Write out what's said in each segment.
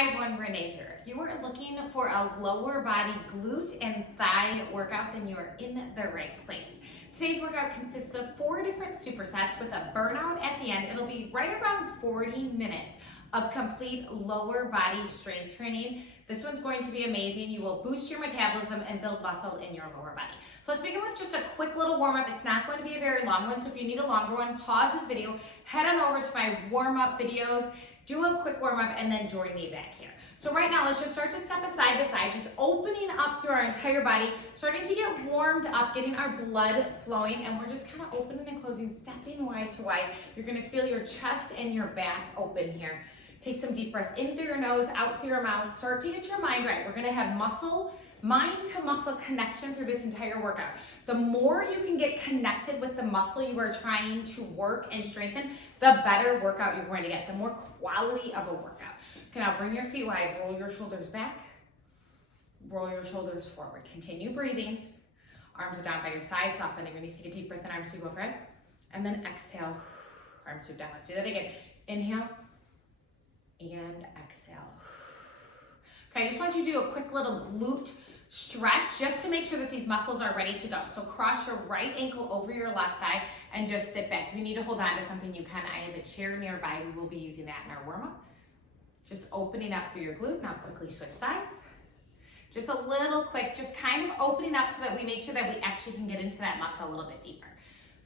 Hi everyone, Renee here. If you are looking for a lower body glute and thigh workout, then you are in the right place. Today's workout consists of 4 different supersets with a burnout at the end. It'll be right around 40 minutes of complete lower body strength training. This one's going to be amazing. You will boost your metabolism and build muscle in your lower body. So let's begin with just a quick little warm-up. It's not going to be a very long one, so if you need a longer one, pause this video, head on over to my warm-up videos, do a quick warm-up, and then join me back here. So right now, let's just start to step it side to side, just opening up through our entire body, starting to get warmed up, getting our blood flowing, and we're just kind of opening and closing, stepping wide to wide. You're gonna feel your chest and your back open here. Take some deep breaths in through your nose, out through your mouth. Start to get your mind right. We're gonna have mind to muscle connection through this entire workout. The more you can get connected with the muscle you are trying to work and strengthen, the better workout you're going to get, the more quality of a workout. Okay, now bring your feet wide, roll your shoulders back, roll your shoulders forward. Continue breathing. Arms are down by your side, soften your knees. Take a deep breath in, arms sweep overhead. And then exhale, arms sweep down. Let's do that again. Inhale and exhale. Okay, I just want you to do a quick little glute stretch just to make sure that these muscles are ready to go. So cross your right ankle over your left thigh and just sit back. If you need to hold on to something, you can. I have a chair nearby. We will be using that in our warm-up. Just opening up through your glute. Now quickly switch sides. Just a little quick, just kind of opening up so that we make sure that we actually can get into that muscle a little bit deeper.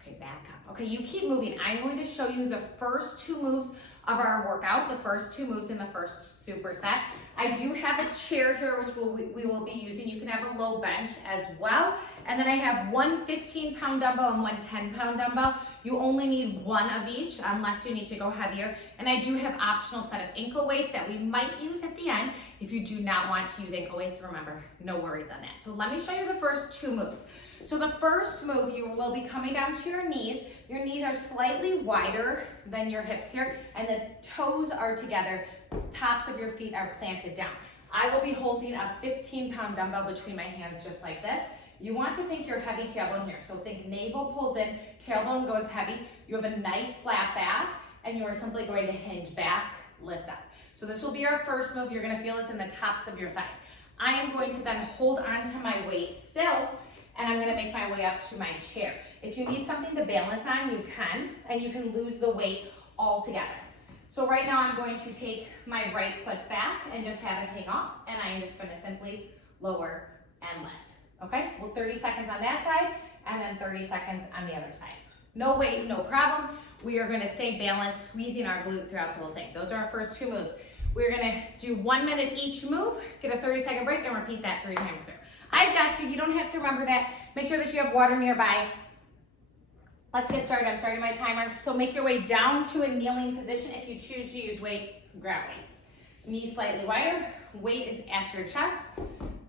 Okay, back up. Okay, you keep moving. I'm going to show you the first 2 moves of our workout, the first 2 moves in the first superset. I do have a chair here, which we will be using. You can have a low bench as well. And then I have 1 15-pound dumbbell and 1 10-pound dumbbell. You only need 1 of each unless you need to go heavier. And I do have optional set of ankle weights that we might use at the end. If you do not want to use ankle weights, remember, no worries on that. So let me show you the first 2 moves. So the first move, you will be coming down to your knees. Your knees are slightly wider than your hips here, and the toes are together. Tops of your feet are planted down. I will be holding a 15-pound dumbbell between my hands just like this. You want to think your heavy tailbone here. So think navel pulls in, tailbone goes heavy. You have a nice flat back, and you are simply going to hinge back, lift up. So this will be our first move. You're gonna feel this in the tops of your thighs. I am going to then hold onto my weight still, and I'm gonna make my way up to my chair. If you need something to balance on, you can, and you can lose the weight altogether. So right now I'm going to take my right foot back and just have it hang off, and I am just gonna simply lower and lift, okay? Well, 30 seconds on that side, and then 30 seconds on the other side. No weight, no problem. We are gonna stay balanced, squeezing our glute throughout the whole thing. Those are our first 2 moves. We're gonna do 1 minute each move, get a 30-second break, and repeat that 3 times through. I've got you, you don't have to remember that. Make sure that you have water nearby. Let's get started, I'm starting my timer. So make your way down to a kneeling position. If you choose to use weight, grab weight. Knees slightly wider, weight is at your chest.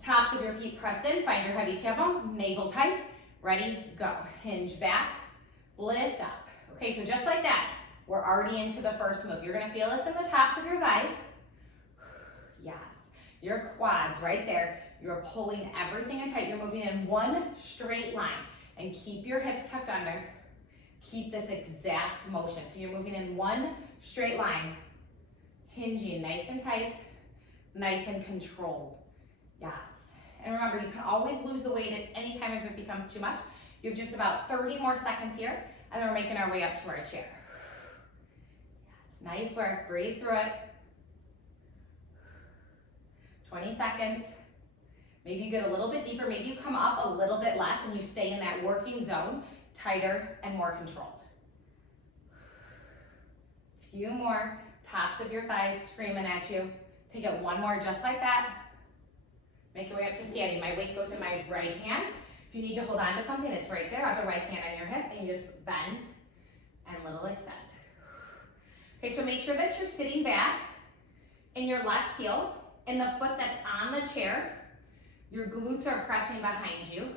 Tops of your feet pressed in, find your heavy tailbone, navel tight. Ready, go. Hinge back, lift up. Okay, so just like that, we're already into the first move. You're gonna feel this in the tops of your thighs. Yes, your quads right there. You're pulling everything in tight. You're moving in one straight line, and keep your hips tucked under. Keep this exact motion. So you're moving in one straight line, hinging nice and tight, nice and controlled. Yes. And remember, you can always lose the weight at any time if it becomes too much. You have just about 30 more seconds here, and then we're making our way up to our chair. Yes, nice work. Breathe through it. 20 seconds. Maybe you get a little bit deeper, maybe you come up a little bit less and you stay in that working zone, tighter and more controlled. Few more, tops of your thighs screaming at you. Take it 1 more just like that. Make your way up to standing. My weight goes in my right hand. If you need to hold on to something, it's right there. Otherwise, hand on your hip and you just bend and little extend. Okay, so make sure that you're sitting back in your left heel, in the foot that's on the chair. Your glutes are pressing behind you.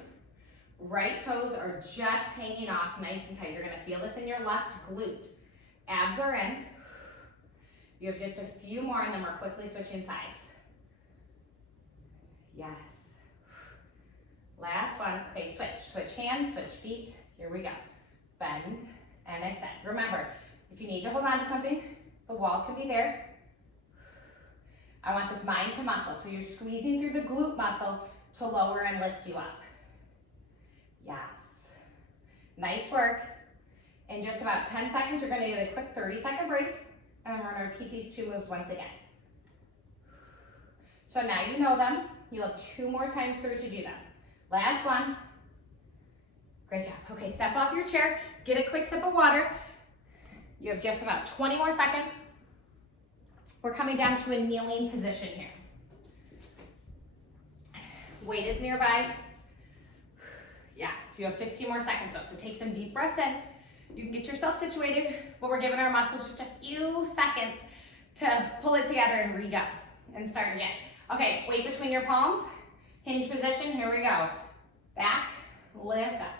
Right toes are just hanging off nice and tight. You're gonna feel this in your left glute. Abs are in. You have just a few more and then we're quickly switching sides. Yes. Last one. Okay, switch hands, switch feet. Here we go. Bend and extend. Remember, if you need to hold on to something, the wall can be there. I want this mind to muscle. So you're squeezing through the glute muscle to lower and lift you up. Yes. Nice work. In just about 10 seconds, you're going to get a quick 30-second break, and then we're going to repeat these two moves once again. So now you know them. You'll have 2 more times through to do them. Last one. Great job. Okay, step off your chair, get a quick sip of water. You have just about 20 more seconds. We're coming down to a kneeling position here. Weight is nearby. Yes, you have 15 more seconds though, so take some deep breaths in. You can get yourself situated, but we're giving our muscles just a few seconds to pull it together and re-go and start again. Okay, weight between your palms, hinge position, here we go. Back, lift up,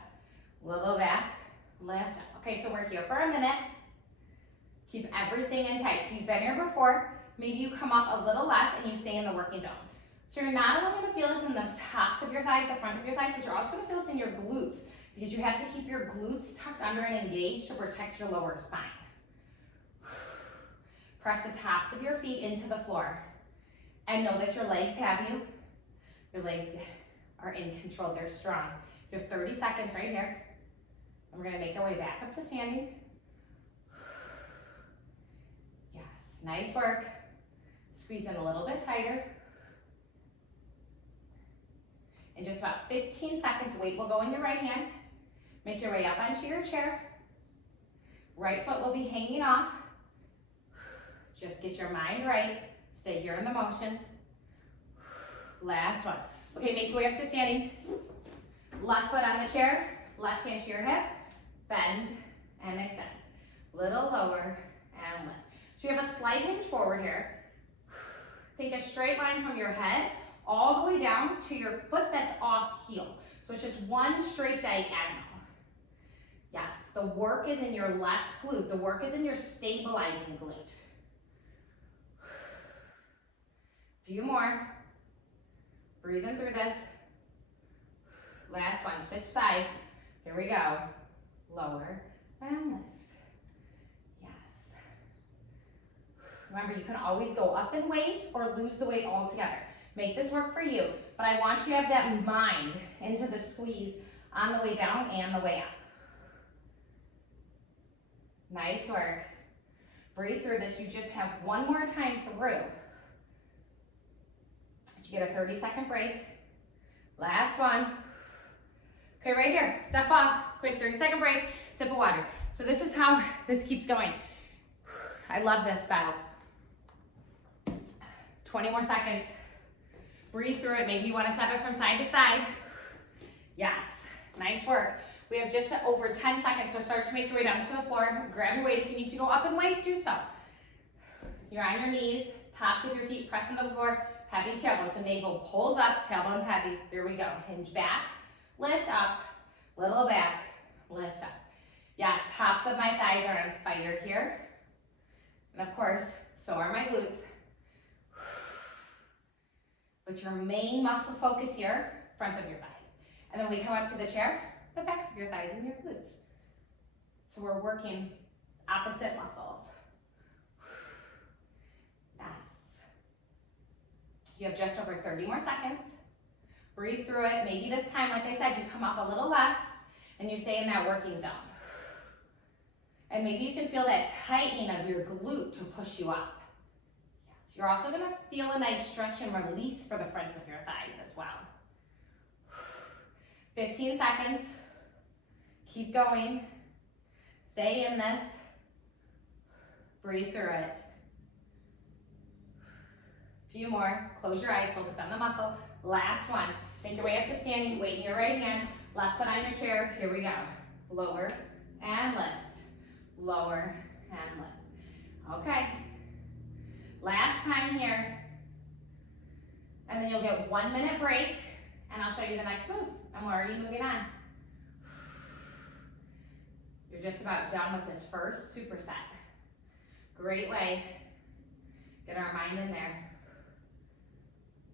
little back, lift up. Okay, so we're here for a minute. Keep everything in tight. So you've been here before, maybe you come up a little less and you stay in the working zone. So you're not only gonna feel this in the tops of your thighs, the front of your thighs, but you're also gonna feel this in your glutes because you have to keep your glutes tucked under and engaged to protect your lower spine. Press the tops of your feet into the floor and know that your legs have you. Your legs are in control, they're strong. You have 30 seconds right here. And we're gonna make our way back up to standing. Yes, nice work. Squeeze in a little bit tighter. In just about 15 seconds, weight will go in your right hand. Make your way up onto your chair. Right foot will be hanging off. Just get your mind right. Stay here in the motion. Last one. Okay, make your way up to standing. Left foot on the chair, left hand to your hip, bend and extend. Little lower and lift. So you have a slight hinge forward here. Take a straight line from your head all the way down to your foot that's off heel. So it's just one straight diagonal. Yes, the work is in your left glute. The work is in your stabilizing glute. Few more. Breathing through this. Last one, switch sides. Here we go. Lower and lift. Yes. Remember, you can always go up in weight or lose the weight altogether. Make this work for you, but I want you to have that mind into the squeeze on the way down and the way up. Nice work. Breathe through this. You just have one more time through. You get a 30-second break. Last one. Okay, right here, step off, quick 30-second break, sip of water. So this is how this keeps going. I love this style. 20 more seconds. Breathe through it. Maybe you want to step it from side to side. Yes, nice work. We have just over 10 seconds, so start to make your way down to the floor. Grab your weight. If you need to go up in weight, do so. You're on your knees, tops of your feet press into the floor. Heavy tailbone, so navel pulls up, tailbone's heavy. Here we go. Hinge back, lift up, little back, lift up. Yes, tops of my thighs are on fire here. And of course, so are my glutes. But your main muscle focus here, fronts of your thighs. And then we come up to the chair, the backs of your thighs and your glutes. So we're working opposite muscles. You have just over 30 more seconds. Breathe through it. Maybe this time, like I said, you come up a little less and you stay in that working zone. And maybe you can feel that tightening of your glute to push you up. Yes, you're also gonna feel a nice stretch and release for the fronts of your thighs as well. 15 seconds. Keep going. Stay in this. Breathe through it. Few more. Close your eyes, focus on the muscle. Last one. Make your way up to standing, weight in your right hand, left foot on your chair. Here we go. Lower and lift. Lower and lift. Okay. Last time here. And then you'll get 1 minute break, and I'll show you the next moves. And we're already moving on. You're just about done with this first superset. Great way. Get our mind in there.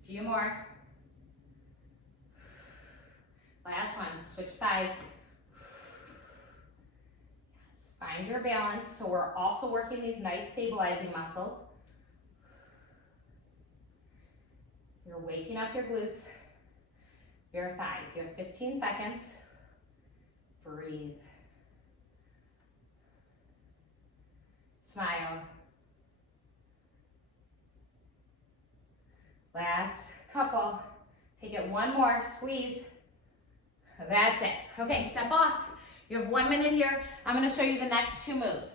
Few more. Last one, switch sides. Yes, find your balance. So we're also working these nice stabilizing muscles. You're waking up your glutes, your thighs. You have 15 seconds. Breathe. Smile. Last couple. Take it one more, squeeze. That's it. Okay, step off. You have 1 minute here. I'm gonna show you the next two moves.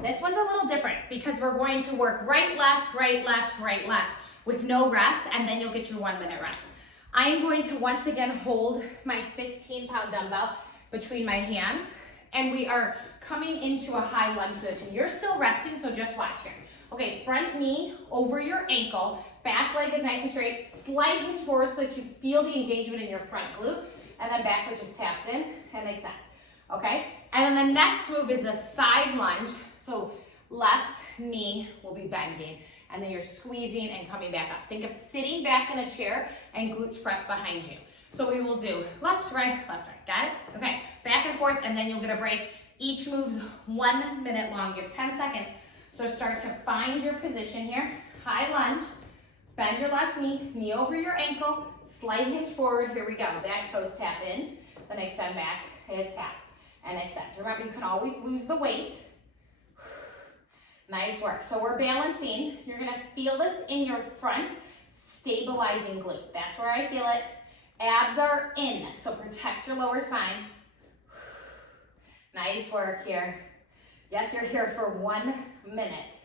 This one's a little different because we're going to work right, left, right, left, right, left with no rest, and then you'll get your 1 minute rest. I am going to once again hold my 15-pound dumbbell between my hands, and we are coming into a high lunge position. You're still resting, so just watch here. Okay, front knee over your ankle, back leg is nice and straight, slight hinge forward so that you feel the engagement in your front glute, and then back foot just taps in and extend, okay? And then the next move is a side lunge, so left knee will be bending, and then you're squeezing and coming back up. Think of sitting back in a chair and glutes pressed behind you. So we will do left, right, got it? Okay, back and forth, and then you'll get a break. Each move's 1 minute long, you have 10 seconds. So start to find your position here. High lunge, bend your left knee, knee over your ankle, slight hinge forward, here we go. Back toes tap in, then extend back, and tap, and extend. Remember, you can always lose the weight. Nice work. So we're balancing. You're gonna feel this in your front, stabilizing glute. That's where I feel it. Abs are in, so protect your lower spine. Nice work here. Yes, you're here for 1 minute.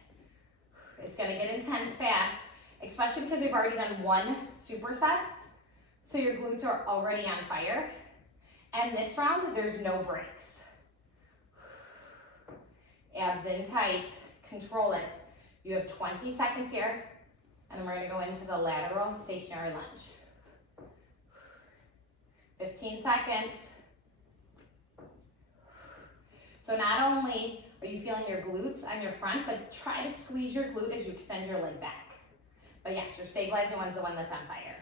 It's gonna get intense fast, especially because we've already done one superset. So your glutes are already on fire. And this round, there's no breaks. Abs in tight, control it. You have 20 seconds here, and then we're gonna go into the lateral stationary lunge. 15 seconds. So not only are you feeling your glutes on your front, but try to squeeze your glute as you extend your leg back. But yes, your stabilizing one's the one that's on fire.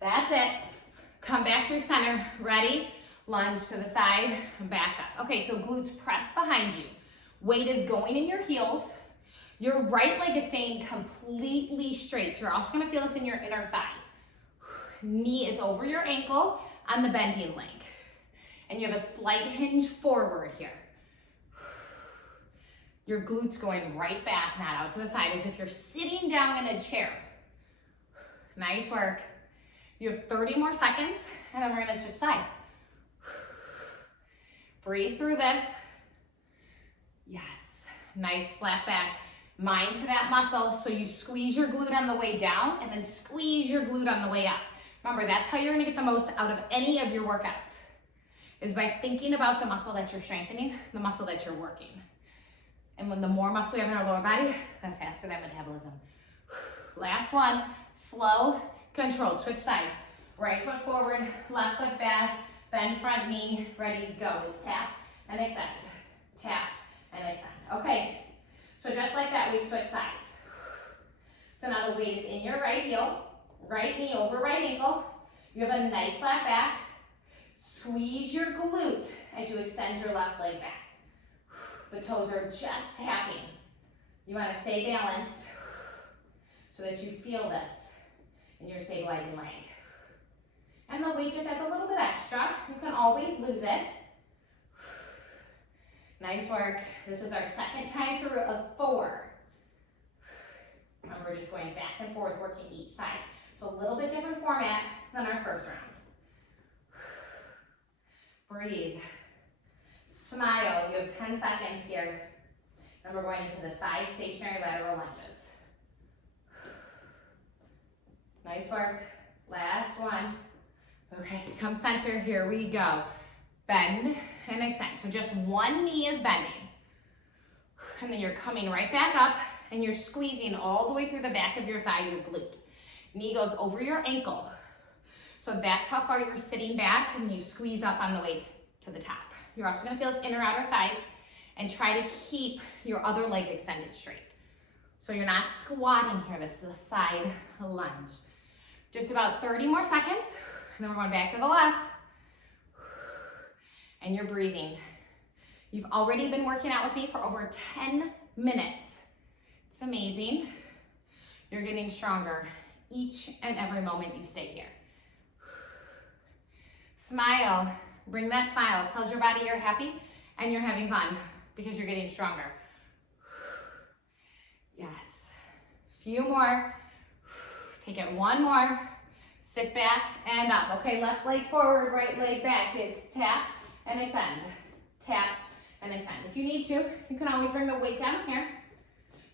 That's it. Come back through center. Ready? Lunge to the side, back up. Okay, so glutes press behind you. Weight is going in your heels. Your right leg is staying completely straight. So you're also gonna feel this in your inner thigh. Knee is over your ankle on the bending leg. And you have a slight hinge forward here. Your glutes going right back, not out to the side, as if you're sitting down in a chair. Nice work. You have 30 more seconds, and then we're gonna switch sides. Breathe through this. Yes, nice flat back. Mind to that muscle, so you squeeze your glute on the way down, and then squeeze your glute on the way up. Remember, that's how you're gonna get the most out of any of your workouts, is by thinking about the muscle that you're strengthening, the muscle that you're working. And when the more muscle we have in our lower body, the faster that metabolism. Last one, slow, controlled. Switch sides. Right foot forward, left foot back, bend front knee, ready to go. It's tap and extend, tap and extend. Okay, so just like that, we switch sides. So now the weight is in your right heel, right knee over right ankle. You have a nice flat back. Squeeze your glute as you extend your left leg back. The toes are just tapping. You want to stay balanced so that you feel this in your stabilizing leg. And the weight just adds a little bit extra. You can always lose it. Nice work. This is our second time through of 4. And we're just going back and forth, working each side. So a little bit different format than our first round. Breathe. Smile. You have 10 seconds here. And we're going into the side stationary lateral lunges. Nice work. Last one. Okay, come center. Here we go. Bend and extend. So just one knee is bending. And then you're coming right back up and you're squeezing all the way through the back of your thigh, your glute. Knee goes over your ankle. So that's how far you're sitting back, and you squeeze up on the way to the top. You're also gonna feel its inner outer thighs, and try to keep your other leg extended straight. So you're not squatting here. This is a side lunge. Just about 30 more seconds, and then we're going back to the left. And you're breathing. You've already been working out with me for over 10 minutes. It's amazing. You're getting stronger each and every moment you stay here. Smile. Bring that smile. It tells your body you're happy and you're having fun because you're getting stronger. Yes. Few more. Take it one more. Sit back and up. Okay, left leg forward, right leg back. It's tap and ascend. Tap and ascend. If you need to, you can always bring the weight down here.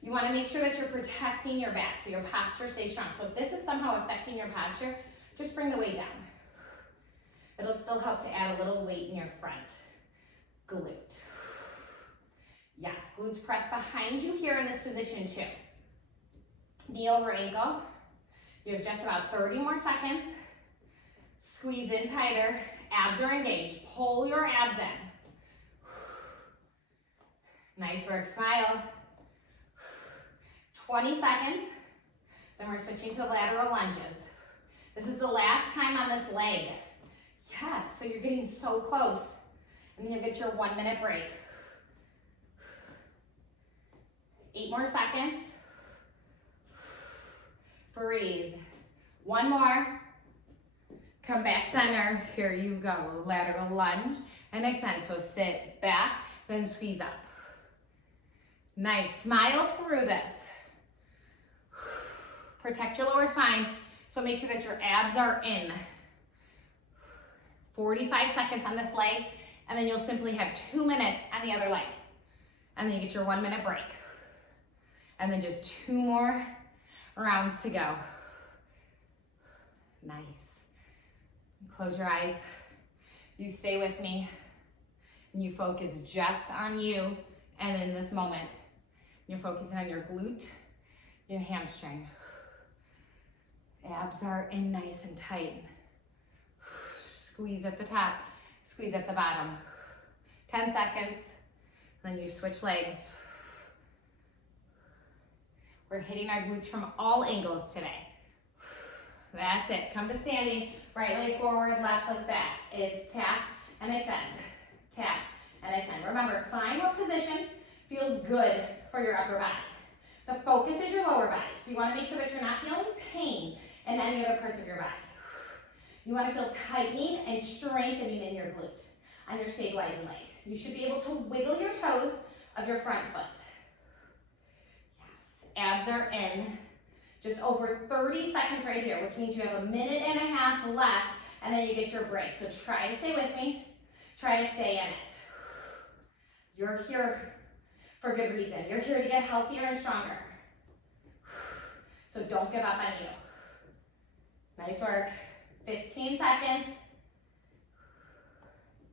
You want to make sure that you're protecting your back so your posture stays strong. So if this is somehow affecting your posture, just bring the weight down. It'll still help to add a little weight in your front glute. Yes, glutes press behind you here in this position too. Knee over ankle. You have just about 30 more seconds. Squeeze in tighter. Abs are engaged. Pull your abs in. Nice work, smile. 20 seconds. Then we're switching to the lateral lunges. This is the last time on this leg. Yes, so you're getting so close. And then you'll get your 1 minute break. 8 more seconds. Breathe. One more. Come back center. Here you go. Lateral lunge and extend. So sit back, then squeeze up. Nice. Smile through this. Protect your lower spine. So make sure that your abs are in. 45 seconds on this leg, and then you'll simply have 2 minutes on the other leg. And then you get your 1 minute break. And then just 2 more rounds to go. Nice. Close your eyes. You stay with me. And you focus just on you and in this moment. You're focusing on your glute, your hamstring. Abs are in nice and tight. Squeeze at the top, squeeze at the bottom. 10 seconds, then you switch legs. We're hitting our glutes from all angles today. That's it. Come to standing, right leg forward, left leg back. It's tap and ascend, tap and ascend. Remember, find what position feels good for your upper body. The focus is your lower body, so you want to make sure that you're not feeling pain in any other parts of your body. You want to feel tightening and strengthening in your glute on your stabilizing leg. You should be able to wiggle your toes of your front foot. Yes, abs are in. Just over 30 seconds right here, which means you have 1.5 minutes left, and then you get your break. So try to stay with me. Try to stay in it. You're here for good reason. You're here to get healthier and stronger. So don't give up on you. Nice work. 15 seconds.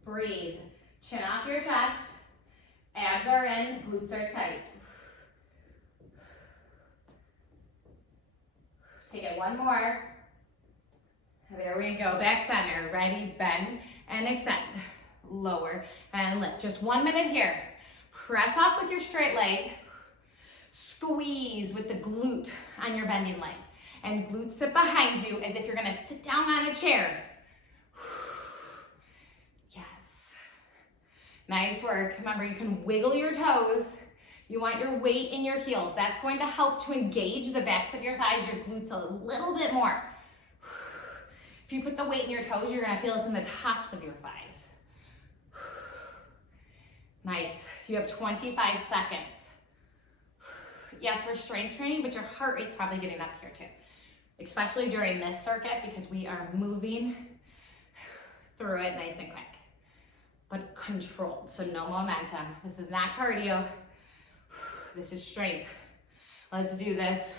Breathe. Chin off your chest. Abs are in, glutes are tight. Take it one more. There we go. Back center. Ready, bend and extend. Lower and lift. Just 1 minute here. Press off with your straight leg. Squeeze with the glute on your bending leg. And glutes sit behind you as if you're gonna sit down on a chair. Yes. Nice work. Remember, you can wiggle your toes. You want your weight in your heels. That's going to help to engage the backs of your thighs, your glutes a little bit more. If you put the weight in your toes, you're gonna feel this in the tops of your thighs. Nice. You have 25 seconds. Yes, we're strength training, but your heart rate's probably getting up here too. Especially during this circuit because we are moving through it nice and quick, but controlled, so no momentum. This is not cardio. This is strength. Let's do this.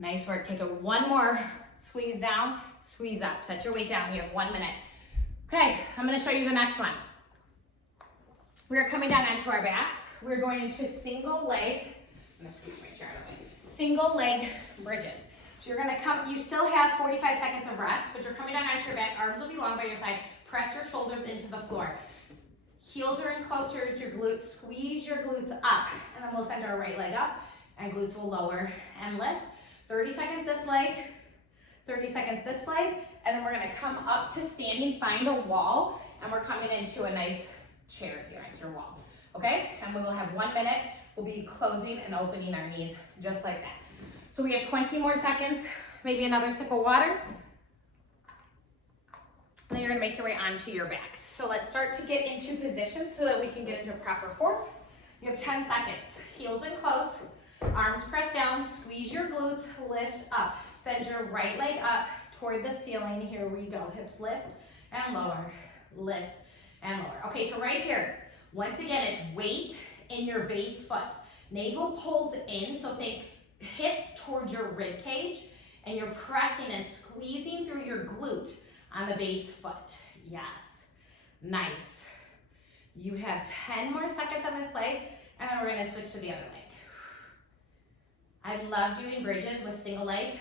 Nice work. Take a one more. Squeeze down, squeeze up. Set your weight down. You have 1 minute. Okay, I'm gonna show you the next one. We're coming down onto our backs. We're going into single leg. I'm gonna scooch my chair out of the way. Single leg bridges. So you're gonna come, you still have 45 seconds of rest, but you're coming down onto your back. Arms will be long by your side. Press your shoulders into the floor. Heels are in closer to your glutes. Squeeze your glutes up, and then we'll send our right leg up, and glutes will lower and lift. 30 seconds this leg, 30 seconds this leg, and then we're gonna come up to standing, find a wall, and we're coming into a nice chair here at your wall, okay? And we will have 1 minute. We'll be closing and opening our knees just like that. So we have 20 more seconds, maybe another sip of water. Then you're gonna make your way onto your backs. So let's start to get into position so that we can get into proper form. You have 10 seconds. Heels in close, arms press down, squeeze your glutes, lift up. Send your right leg up toward the ceiling. Here we go. Hips lift and lower, lift and lower. Okay, so right here, once again, it's weight in your base foot. Navel pulls in, so think hips towards your rib cage, and you're pressing and squeezing through your glute on the base foot. Yes, nice. You have 10 more seconds on this leg, and then we're gonna switch to the other leg. I love doing bridges with single leg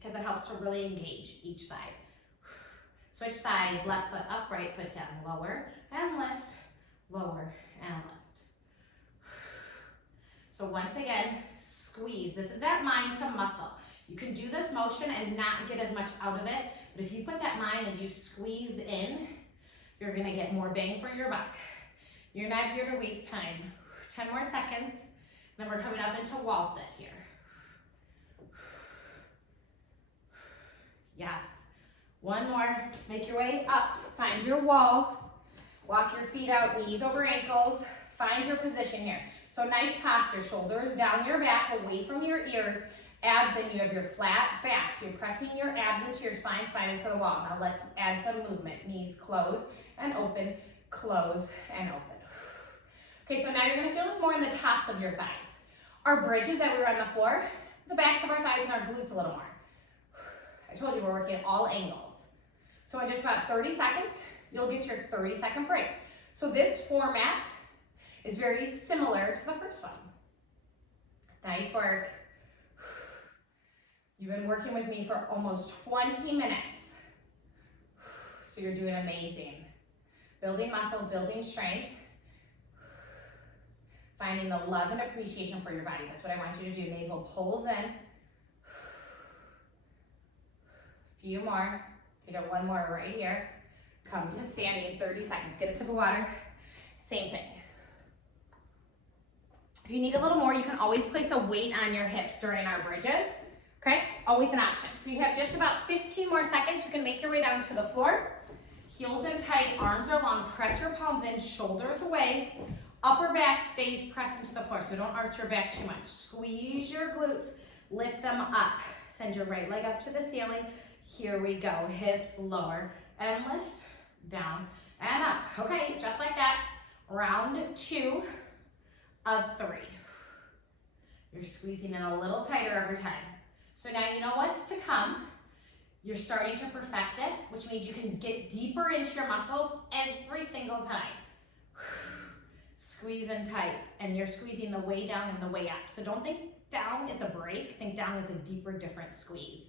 because it helps to really engage each side. Switch sides, left foot up, right foot down, lower and lift, lower and lift. So once again, squeeze. This is that mind to muscle. You can do this motion and not get as much out of it, but if you put that mind and you squeeze in, you're gonna get more bang for your buck. You're not here to waste time. 10 more seconds, then we're coming up into wall sit here. Yes, one more, make your way up, find your wall, walk your feet out, knees over ankles, find your position here. So nice posture, shoulders down your back, away from your ears, abs in, you have your flat back, so you're pressing your abs into your spine, spine into the wall. Now let's add some movement, knees close and open, close and open. Okay, so now you're gonna feel this more in the tops of your thighs. Our bridges that we were on the floor, the backs of our thighs and our glutes a little more. I told you we're working at all angles. So in just about 30 seconds, you'll get your 30-second break. So this format is very similar to the first one. Nice work. You've been working with me for almost 20 minutes. So you're doing amazing. Building muscle, building strength. Finding the love and appreciation for your body. That's what I want you to do. Navel pulls in. Few more. Take it one more right here. Come to standing in 30 seconds. Get a sip of water. Same thing. If you need a little more, you can always place a weight on your hips during our bridges. Okay? Always an option. So you have just about 15 more seconds. You can make your way down to the floor. Heels in tight, arms are long. Press your palms in, shoulders away. Upper back stays pressed into the floor, so don't arch your back too much. Squeeze your glutes, lift them up. Send your right leg up to the ceiling. Here we go, hips lower and lift, down and up. Okay, just like that, round 2 of 3. You're squeezing in a little tighter every time. So now you know what's to come. You're starting to perfect it, which means you can get deeper into your muscles every single time. Squeeze in tight, and you're squeezing the way down and the way up. So don't think down is a break, think down is a deeper, different squeeze.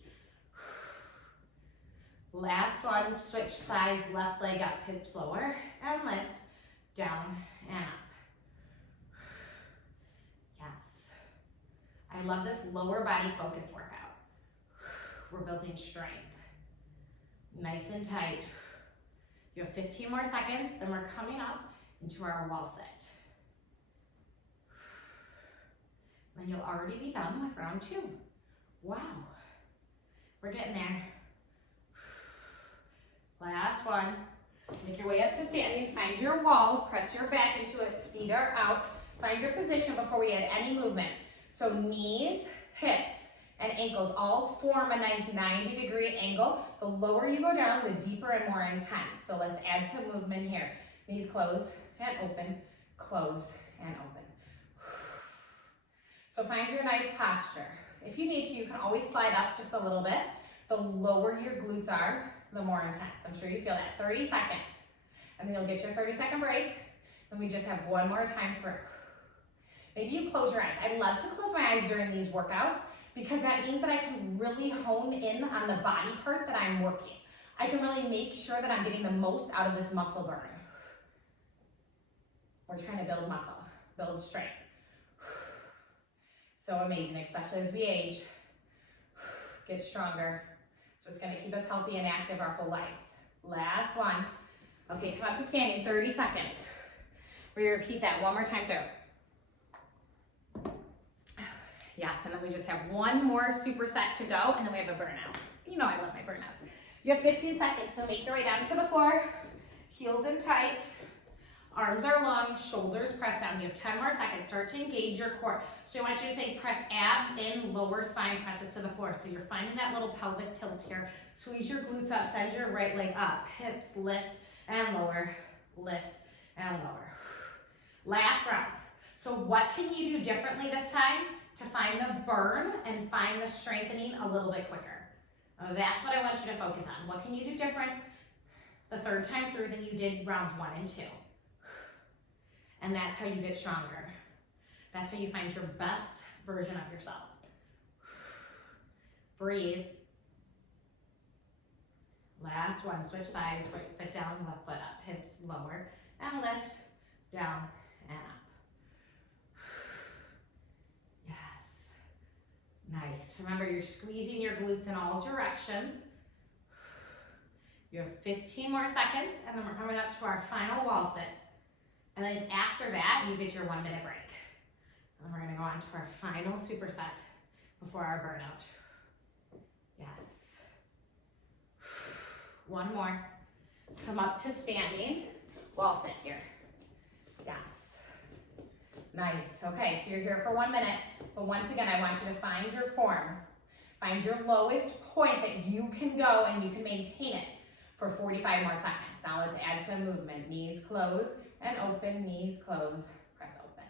Last one, switch sides, left leg up, hips lower, and lift, down and up. Yes. I love this lower body focused workout. We're building strength. Nice and tight. You have 15 more seconds, then we're coming up into our wall sit. Then you'll already be done with round 2. Wow. We're getting there. Last one. Make your way up to standing. Find your wall. Press your back into it. Feet are out. Find your position before we add any movement. So knees, hips, and ankles all form a nice 90-degree angle. The lower you go down, the deeper and more intense. So let's add some movement here. Knees close and open, close and open. So find your nice posture. If you need to, you can always slide up just a little bit. The lower your glutes are, the more intense. I'm sure you feel that. 30 seconds. And then you'll get your 30-second break. And we just have one more time for, maybe you close your eyes. I love to close my eyes during these workouts because that means that I can really hone in on the body part that I'm working. I can really make sure that I'm getting the most out of this muscle burn. We're trying to build muscle, build strength. So amazing, especially as we age, get stronger. So it's gonna keep us healthy and active our whole lives. Last one. Okay, come up to standing, 30 seconds. We repeat that one more time through. Yes, and then we just have one more superset to go, and then we have a burnout. You know I love my burnouts. You have 15 seconds, so make your way down to the floor, heels in tight, arms are long, shoulders press down. You have 10 more seconds. Start to engage your core. So I want you to think press abs in, lower spine presses to the floor. So you're finding that little pelvic tilt here. Squeeze your glutes up, send your right leg up, hips lift and lower, lift and lower. Last round. So what can you do differently this time to find the burn and find the strengthening a little bit quicker? That's what I want you to focus on. What can you do different the third time through than you did rounds 1 and 2? And that's how you get stronger. That's how you find your best version of yourself. Breathe. Last one, switch sides, right foot down, left foot up, hips lower, and lift, down, and up. Nice. Remember, you're squeezing your glutes in all directions. You have 15 more seconds, and then we're coming up to our final wall sit. And then after that, you get your 1 minute break. And then we're gonna go on to our final superset before our burnout. Yes. One more. Come up to standing, wall sit here. Yes. Nice. Okay, so you're here for 1 minute, but once again, I want you to find your form. Find your lowest point that you can go and you can maintain it for 45 more seconds. Now let's add some movement. Knees close and open, knees close, press open.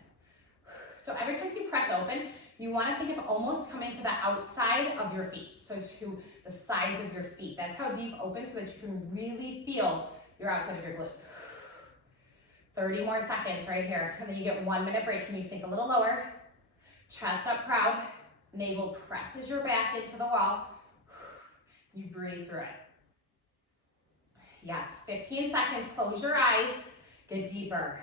So every time you press open, you want to think of almost coming to the outside of your feet. So to the sides of your feet. That's how deep open, so that you can really feel your outside of your glute. 30 more seconds right here. And then you get 1 minute break. Can you sink a little lower? Chest up proud. Navel presses your back into the wall. You breathe through it. Yes, 15 seconds. Close your eyes. Get deeper.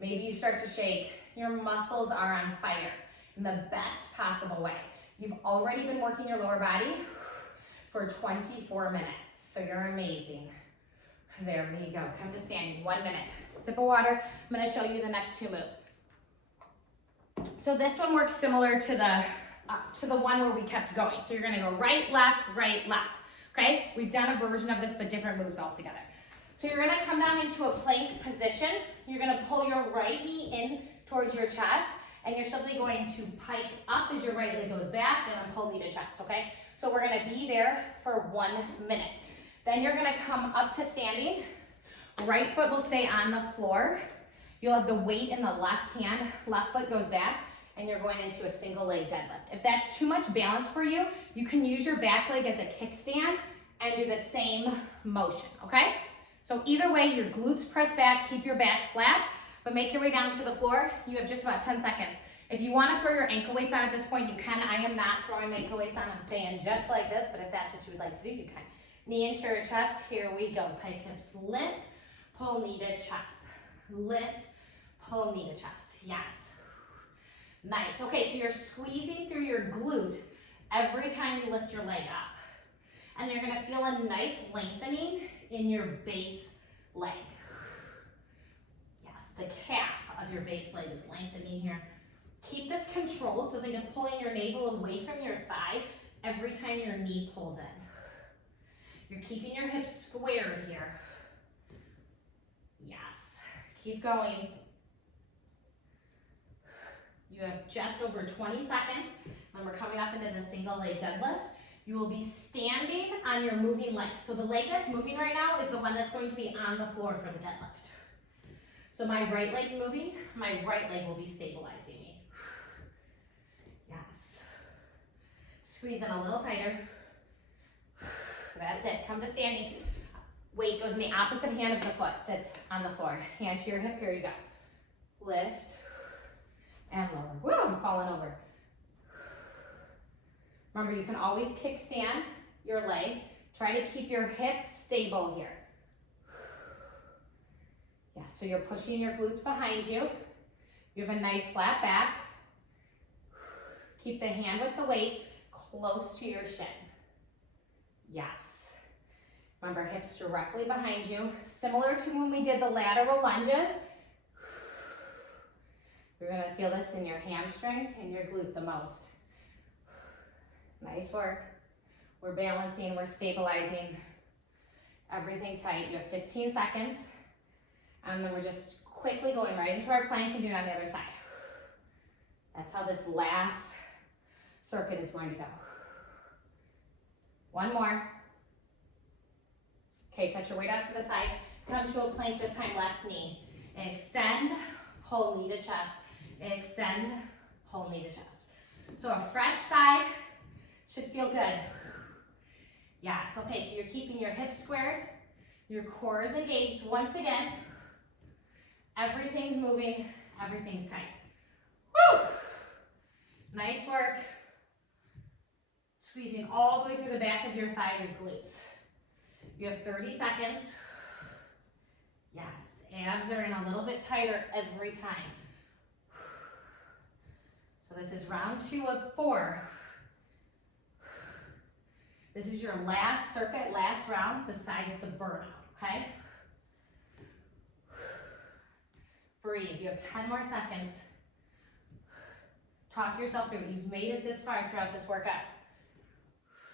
Maybe you start to shake. Your muscles are on fire in the best possible way. You've already been working your lower body for 24 minutes. So you're amazing. There we go. Come to standing. 1 minute. Sip of water. I'm going to show you the next 2 moves. So this one works similar to the one where we kept going. So you're going to go right, left, okay? We've done a version of this, but different moves altogether. So you're going to come down into a plank position. You're going to pull your right knee in towards your chest, and you're simply going to pike up as your right leg goes back, and then pull knee to chest, okay? So we're going to be there for 1 minute. Then you're going to come up to standing. Right foot will stay on the floor. You'll have the weight in the left hand, left foot goes back, and you're going into a single leg deadlift. If that's too much balance for you, you can use your back leg as a kickstand and do the same motion, okay? So either way, your glutes press back, keep your back flat, but make your way down to the floor. You have just about 10 seconds. If you want to throw your ankle weights on at this point, you can. I am not throwing my ankle weights on. I'm staying just like this, but if that's what you would like to do, you can. Knee into your chest. Here we go. Pike hips, lift, pull knee to chest. Lift, pull knee to chest. Yes. Nice. Okay, so you're squeezing through your glute every time you lift your leg up. And you're going to feel a nice lengthening in your base leg. Yes, the calf of your base leg is lengthening here. Keep this controlled, so think of pulling your navel away from your thigh every time your knee pulls in. You're keeping your hips squared here. Yes, keep going. You have just over 20 seconds, and we're coming up into the single leg deadlift. You will be standing on your moving leg. So the leg that's moving right now is the one that's going to be on the floor for the deadlift. So my right leg's moving, my right leg will be stabilizing me. Yes. Squeeze in a little tighter. That's it. Come to standing. Weight goes in the opposite hand of the foot that's on the floor. Hand to your hip. Here you go. Lift and lower. Woo, I'm falling over. Remember, you can always kickstand your leg. Try to keep your hips stable here. Yes, so you're pushing your glutes behind you. You have a nice flat back. Keep the hand with the weight close to your shin. Yes. Remember, hips directly behind you. Similar to when we did the lateral lunges. You're going to feel this in your hamstring and your glute the most. Nice work. We're balancing, we're stabilizing. Everything tight. You have 15 seconds. And then we're just quickly going right into our plank and doing it on the other side. That's how this last circuit is going to go. One more. Okay, set your weight out to the side. Come to a plank, this time left knee. Extend, pull knee to chest. Extend, pull knee to chest. So a fresh side should feel good. Yes, okay, so you're keeping your hips squared. Your core is engaged. Once again, everything's moving, everything's tight. Woo! Nice work. Squeezing all the way through the back of your thigh, your glutes. You have 30 seconds. Yes, abs are in a little bit tighter every time. So this is round 2 of 4. This is your last circuit, last round, besides the burnout, okay? Breathe, you have 10 more seconds. Talk yourself through it. You've made it this far throughout this workout.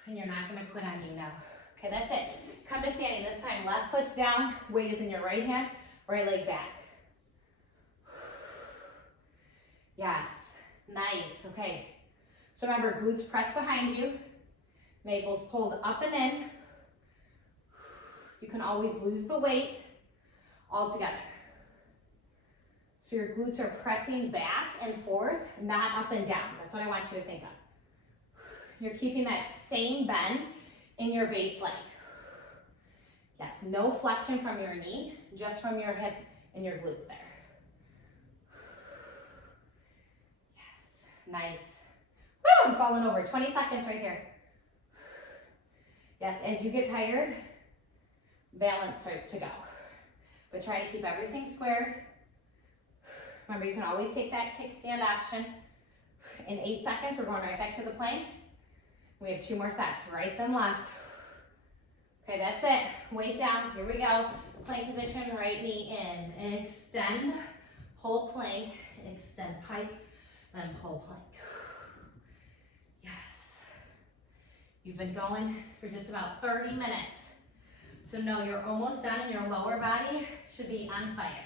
And you're not gonna quit on you now. Okay, that's it. Come to standing. This time, left foot's down, weight is in your right hand, right leg back. Yes, nice, okay. So remember, glutes press behind you, navel's pulled up and in. You can always lose the weight all together. So your glutes are pressing back and forth, not up and down. That's what I want you to think of. You're keeping that same bend in your base leg. Yes, no flexion from your knee, just from your hip and your glutes there. Yes, nice. Woo, I'm falling over. 20 seconds right here. Yes, as you get tired, balance starts to go. But try to keep everything squared. Remember, you can always take that kickstand option. In 8 seconds, we're going right back to the plank. We have 2 more sets, right then left. Okay, that's it. Weight down, here we go. Plank position, right knee in. Extend, pull plank, extend pike, then pull plank. Yes. You've been going for just about 30 minutes. So know you're almost done and your lower body should be on fire.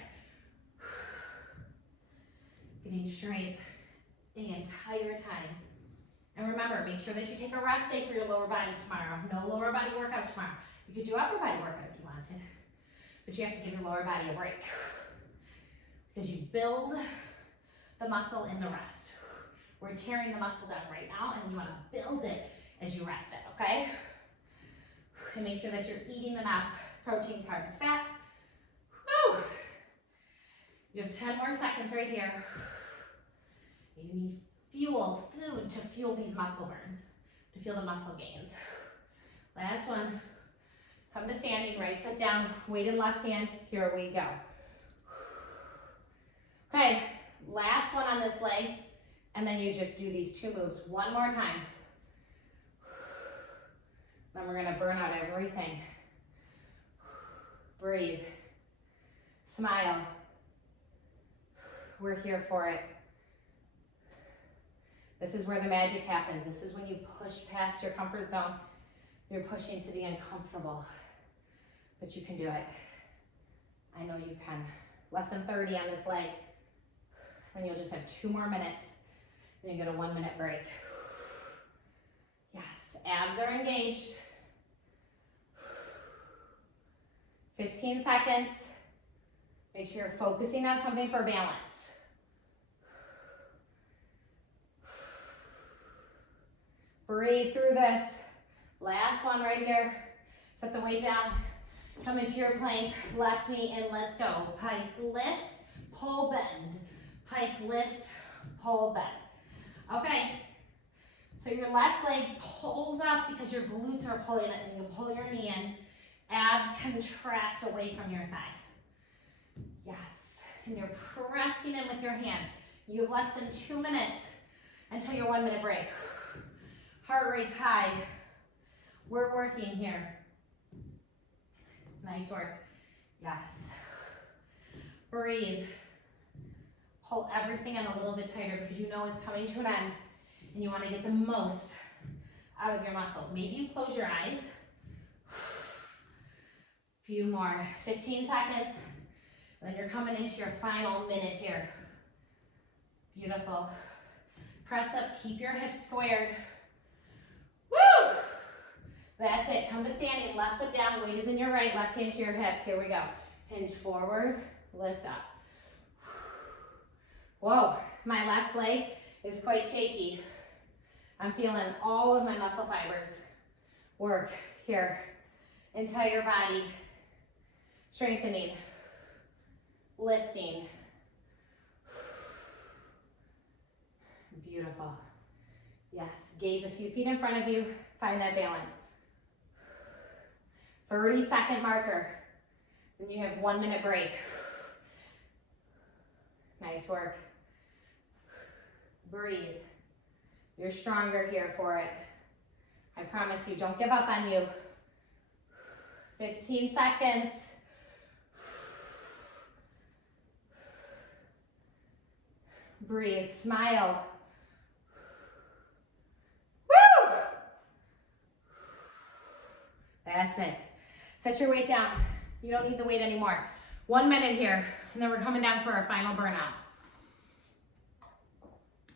Getting strength the entire time. And remember, make sure that you take a rest day for your lower body tomorrow. No lower body workout tomorrow. You could do upper body workout if you wanted, but you have to give your lower body a break because you build the muscle in the rest. We're tearing the muscle down right now, and you want to build it as you rest it, okay? And make sure that you're eating enough protein, carbs, fats. Woo! You have 10 more seconds right here. You need fuel, food to fuel these muscle burns, to fuel the muscle gains. Last one. Come to standing, right foot down, weight in left hand. Here we go. Okay, last one on this leg, and then you just do these 2 moves one more time. Then we're gonna burn out everything. Breathe. Smile. We're here for it. This is where the magic happens. This is when you push past your comfort zone. You're pushing to the uncomfortable, but you can do it. I know you can. Less than 30 on this leg. Then you'll just have 2 more minutes. Then you get a 1-minute break. Yes, abs are engaged. 15 seconds. Make sure you're focusing on something for balance. Breathe through this. Last one right here. Set the weight down. Come into your plank. Left knee in. Let's go. Pike lift, pull, bend. Pike lift, pull, bend. Okay. So your left leg pulls up because your glutes are pulling it, and you pull your knee in. Abs contract away from your thigh. Yes. And you're pressing in with your hands. You have less than 2 minutes until your 1-minute break. Heart rate's high. We're working here. Nice work. Yes. Breathe. Pull everything in a little bit tighter because you know it's coming to an end and you want to get the most out of your muscles. Maybe you close your eyes. Few more, 15 seconds. Then you're coming into your final minute here. Beautiful. Press up, keep your hips squared. Woo! That's it, come to standing, left foot down, weight is in your right, left hand to your hip. Here we go. Hinge forward, lift up. Whoa, my left leg is quite shaky. I'm feeling all of my muscle fibers work here. Entire body strengthening, lifting. Beautiful. Yes, gaze a few feet in front of you, find that balance. 30-second marker. Then you have 1 minute break. Nice work. Breathe. You're stronger here for it. I promise you, don't give up on you. 15 seconds. Breathe, smile. Woo! That's it. Set your weight down. You don't need the weight anymore. 1 minute here, and then we're coming down for our final burnout.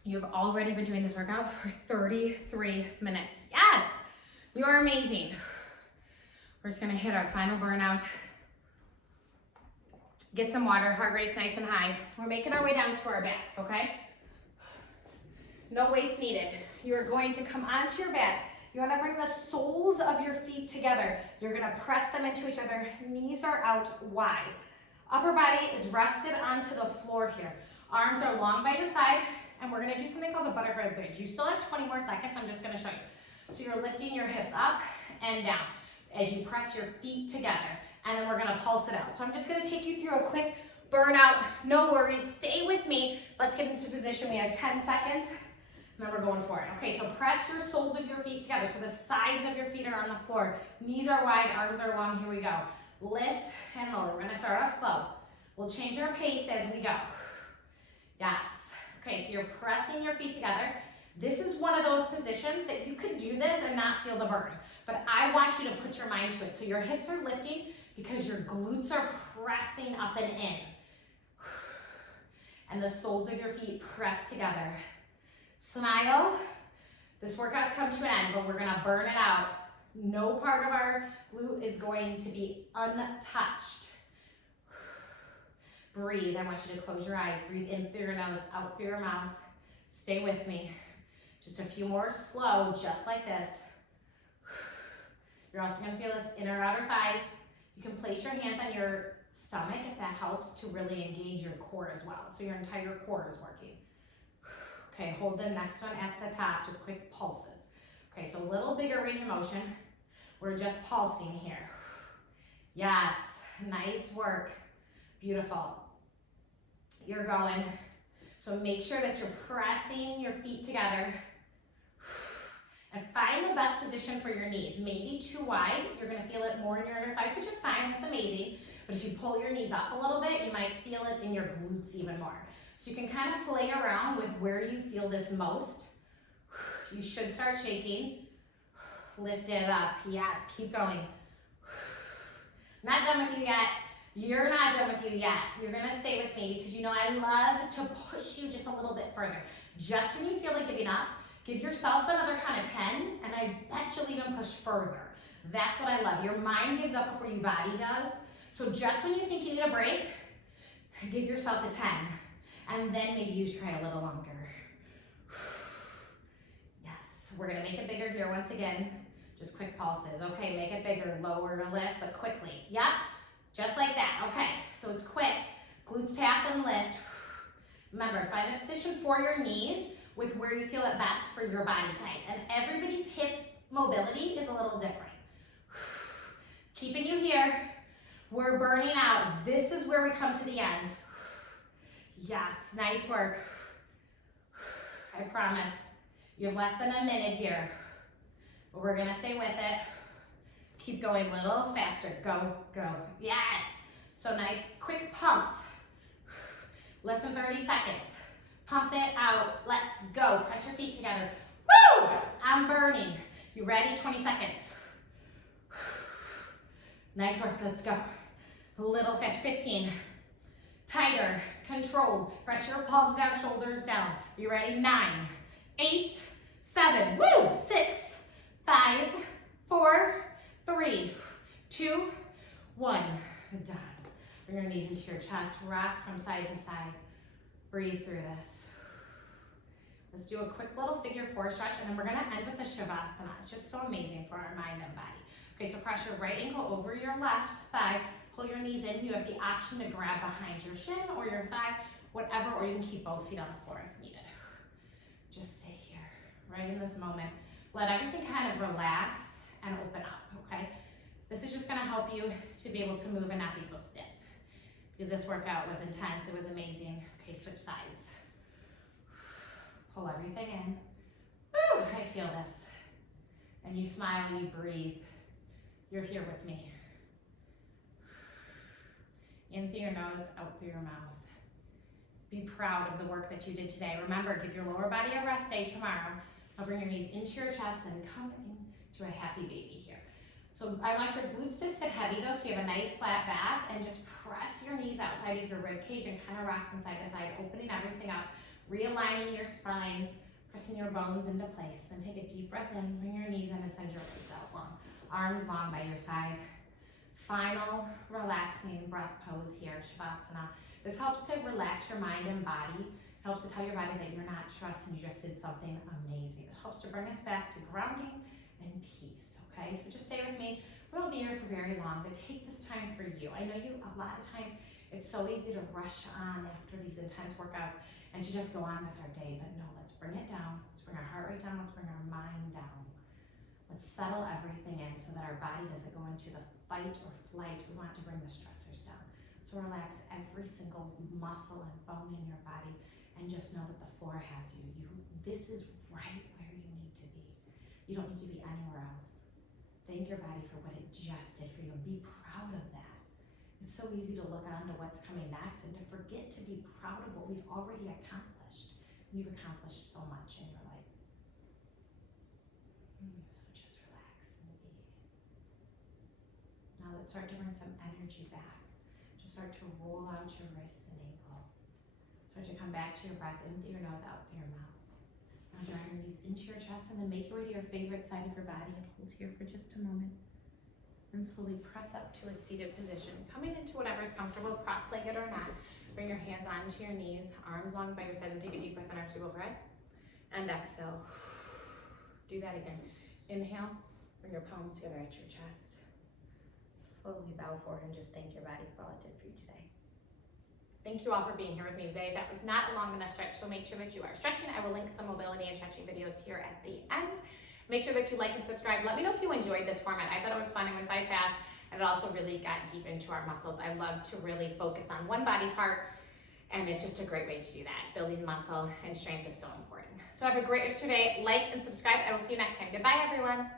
You've already been doing this workout for 33 minutes. Yes, you are amazing. We're just gonna hit our final burnout. Get some water, heart rate's nice and high. We're making our way down to our backs, okay? No weights needed. You're going to come onto your back. You wanna bring the soles of your feet together. You're gonna press them into each other. Knees are out wide. Upper body is rested onto the floor here. Arms are long by your side, and we're gonna do something called the butterfly bridge. You still have 20 more seconds, I'm just gonna show you. So you're lifting your hips up and down as you press your feet together, and then we're gonna pulse it out. So I'm just gonna take you through a quick burnout. No worries, stay with me. Let's get into position. We have 10 seconds, and then we're going for it. Okay, so press your soles of your feet together. So the sides of your feet are on the floor. Knees are wide, arms are long. Here we go. Lift and lower. We're gonna start off slow. We'll change our pace as we go. Yes. Okay, so you're pressing your feet together. This is one of those positions that you could do this and not feel the burn. But I want you to put your mind to it. So your hips are lifting because your glutes are pressing up and in. And the soles of your feet press together. Smile. This workout's come to an end, but we're gonna burn it out. No part of our glute is going to be untouched. Breathe. I want you to close your eyes. Breathe in through your nose, out through your mouth. Stay with me. Just a few more slow, just like this. You're also going to feel this inner outer thighs. You can place your hands on your stomach if that helps to really engage your core as well. So your entire core is working. Okay, hold the next one at the top, just quick pulses. Okay, so a little bigger range of motion. We're just pulsing here. Yes, nice work. Beautiful. You're going. So make sure that you're pressing your feet together. And find the best position for your knees. Maybe too wide. You're gonna feel it more in your inner thighs, which is fine, that's amazing. But if you pull your knees up a little bit, you might feel it in your glutes even more. So you can kind of play around with where you feel this most. You should start shaking. Lift it up, yes, keep going. Not done with you yet. You're not done with you yet. You're gonna stay with me because you know I love to push you just a little bit further. Just when you feel like giving up, give yourself another count of 10, and I bet you'll even push further. That's what I love. Your mind gives up before your body does. So just when you think you need a break, give yourself a 10, and then maybe you try a little longer. Yes, we're gonna make it bigger here once again. Just quick pulses. Okay, make it bigger, lower, lift, but quickly. Yep, just like that. Okay, so it's quick. Glutes tap and lift. Remember, find a position for your knees with where you feel it best for your body type. And everybody's hip mobility is a little different. Keeping you here. We're burning out. This is where we come to the end. Yes, nice work. I promise. You have less than a minute here. But we're gonna stay with it. Keep going a little faster. Go, go. Yes. So nice, quick pumps. Less than 30 seconds. Pump it out. Let's go. Press your feet together. Woo! I'm burning. You ready? 20 seconds. Nice work, let's go. A little fast, 15. Tighter, controlled. Press your palms down, shoulders down. You ready? 9, 8, 7, woo! 6, 5, 4, 3, 2, 1. Done. Bring your knees into your chest, rock from side to side. Breathe through this. Let's do a quick little figure 4 stretch, and then we're gonna end with a Shavasana. It's just so amazing for our mind and body. Okay, so press your right ankle over your left thigh, pull your knees in. You have the option to grab behind your shin or your thigh, whatever, or you can keep both feet on the floor if needed. Just stay here, right in this moment. Let everything kind of relax and open up, okay? This is just gonna help you to be able to move and not be so stiff. Because this workout was intense, it was amazing. Okay, switch sides. Pull everything in. Woo, I feel this. And you smile and you breathe. You're here with me. In through your nose, out through your mouth. Be proud of the work that you did today. Remember, give your lower body a rest day tomorrow. Now bring your knees into your chest and come into a happy baby here. So I want your glutes to sit heavy though, so you have a nice flat back, and just press your knees outside of your rib cage and kind of rock from side to side, opening everything up, realigning your spine, pressing your bones into place. Then take a deep breath in, bring your knees in and send your legs out long. Arms long by your side. Final relaxing breath pose here, Shavasana. This helps to relax your mind and body, helps to tell your body that you're not stressed and you just did something amazing. It helps to bring us back to grounding and peace, okay? So just stay with me. We won't be here for very long, but take this time for you. I know a lot of times it's so easy to rush on after these intense workouts and to just go on with our day, but no, let's bring it down. Let's bring our heart rate down. Let's bring our mind down. Let's settle everything in so that our body doesn't go into the fight or flight. We want to bring the stressors down. So relax every single muscle and bone in your body and just know that the floor has you. This is right where you need to be. You don't need to be anywhere else. Thank your body for what it just did for you and be proud of that. It's so easy to look on to what's coming next and to forget to be proud of what we've already accomplished. You've accomplished so much in your life. So just relax and be. Now let's start to bring some energy back. Just start to roll out your wrists and ankles. Start to come back to your breath, in through your nose, out through your mouth. Now draw your knees into your chest and then make your way to your favorite side of your body and hold here for just a moment. And slowly press up to a seated position. Coming into whatever's comfortable, cross-legged or not. Bring your hands onto your knees, arms long by your side, and take a deep breath in, arms to overhead. And exhale. Do that again. Inhale, bring your palms together at your chest. Slowly bow forward and just thank your body for all it did for you today. Thank you all for being here with me today. That was not a long enough stretch, so make sure that you are stretching. I will link some mobility and stretching videos here at the end. Make sure that you like and subscribe. Let me know if you enjoyed this format. I thought it was fun. It went by fast, and it also really got deep into our muscles. I love to really focus on one body part, and it's just a great way to do that. Building muscle and strength is so important. So have a great rest of your day. Like and subscribe. I will see you next time. Goodbye, everyone.